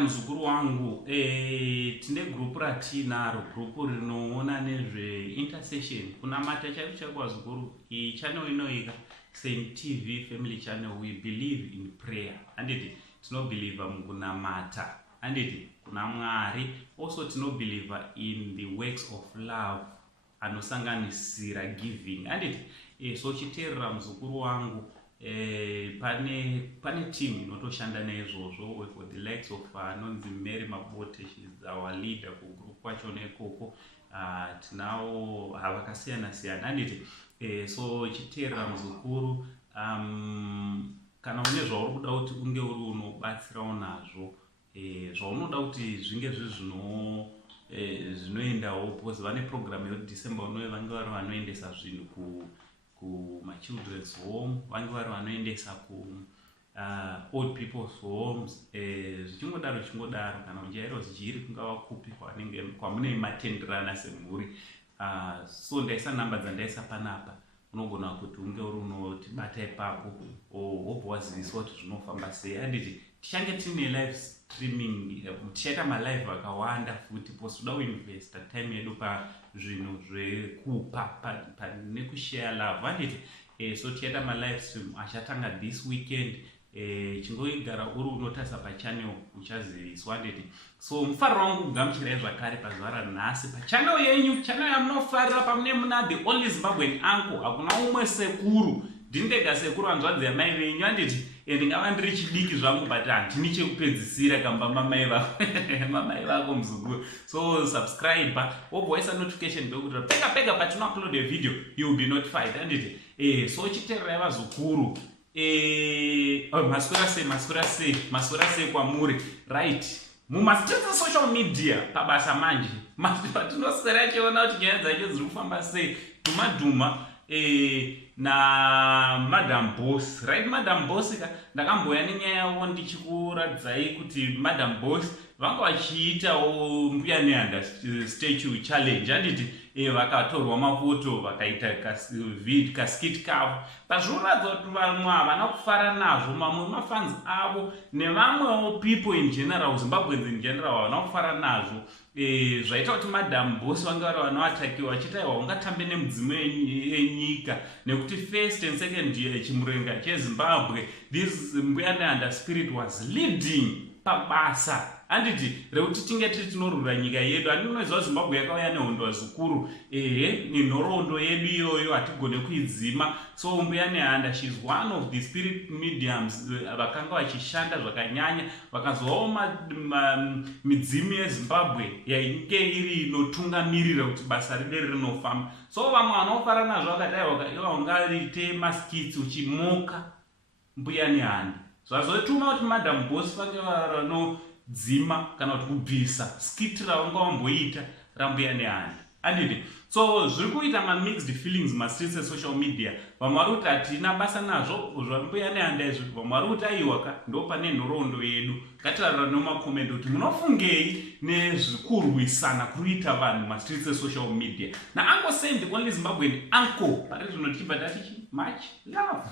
Muzukuru wangu tine group ratinaro, group rinoona nezve intercession kunamata chaivo chaivo wazukuru. Channel inoika Saint TV family channel. We believe in prayer anditi tinobelieve mukunamata anditi kuna Mwari. Also tinobelieve in the works of love anosanganisira giving anditi. So chiteerera muzukuru wangu, pane team inotoshanda naizvozvo for the likes of nonzi Mary Mabote. She's our leader kugroup kwacho nekoko. Tinavo havakasiyana siyana anditi. So chiteerera muzukuru, kana une zvauri kuda kuti unge uri unobatsirawo nazvo, zvaunoda kuti zvinge zvinoendawo, because vane program yeDecember vange vari vanoendesa zvinhu kuma children's home, vange vari vanoendesa ku old people's homes, zvichingodaro kana mujairo zvichiri kungava kupi kwamune matenderana semhuri. So ndaisa namba dzandaisa panapa, unogona kuti unge uri unotibata ipapo wobva waziviswa kuti zvinofamba sei anditi. Tichange tine live streaming, tichaita malive akawanda futi, post toda kuinvesta time yedu pazvinhu zvekupa nekushare love anditi. So tichaita malive stream achatanga this weekend. Chingoigara uri unotarisa pachannel uchaziviswa anditi. So mufariro wangu kugamuchirai zvakare pazuva ranhasi pachannel yenyu, channel yamunofarira pamune muna the only Zimbabwean uncle. Hakuna umwe sekuru, ndindega sekuru hanzvadzi yamai venyu anditi. Ndingava ndiri chidiki zvangu but handini chekupedzisira kamba mamai vako muzukuru. So subscribe wobva waisa notification bell kuti pega patino upload a video you will be notified anditi. So chiteererai vazukuru. Maswera sei kwamuri, right? Mumasitedza social media pabasa manje patinoswera chiona kuti nyaya dzacho dziri kufamba sei. Dhumadhuma na Madam Boss, right? Madam Boss ndakamboya nenyaya yavo ndichikuradzai kuti Madam Boss vanga vachiitawo Mbuya Nehanda statue challenge anditi. Vakatorwa mafoto vakaita Skit kavo pazvinoratidza kuti vamwe havana kufara nazvo. Mamwe mafans avo nevamwewo people in general, Zimbabweans in general, havana kufara nazvo. Zvaita kuti Madam Boss vange vari vanovatakiwa vachitaiwa ungatambe nemudzimu yenyika, nekuti first and second chimurenga cheZimbabwe this Mbuya Nehanda spirit was leading pabasa anditi rekuti tinge tiri tinorwira nyika yedu. Andinoziva Zimbabwe yakauya nehondo zikuru, nenhoroondo yedu iyoyo hatigone kuidzima. So Mbuya Nehanda, she is one of the spirit mediums vakanga vachishanda zvakanyanya. Vakazovawo midzimu yeZimbabwe yainge iri inotungamirira kuti basa ride rinofamba. So vamwe vanofara nazvo vakadai vaungarite maskits uchimoka Mbuya Nehanda. Zvazotuma kuti Madam Boss vange vanodzima kana kuti kubvisa skit raunga wamboita raMbuya Nehanda anditi. So zviri kuita mixed feelings mastreets esocial media. Vamwe vari kuti hatina basa nazvo zvaMbuya Nehanda izvi, vamwe vari kuti aiwaka ndo pane nhoroondo yedu. Ngatirarira nomakomenti kuti munofungei nezvikurwisana kuita vanhu mastreets esocial media. Na Uncle Sam, the only Zimbabwean uncle, pari zvinotipa tatichi much love.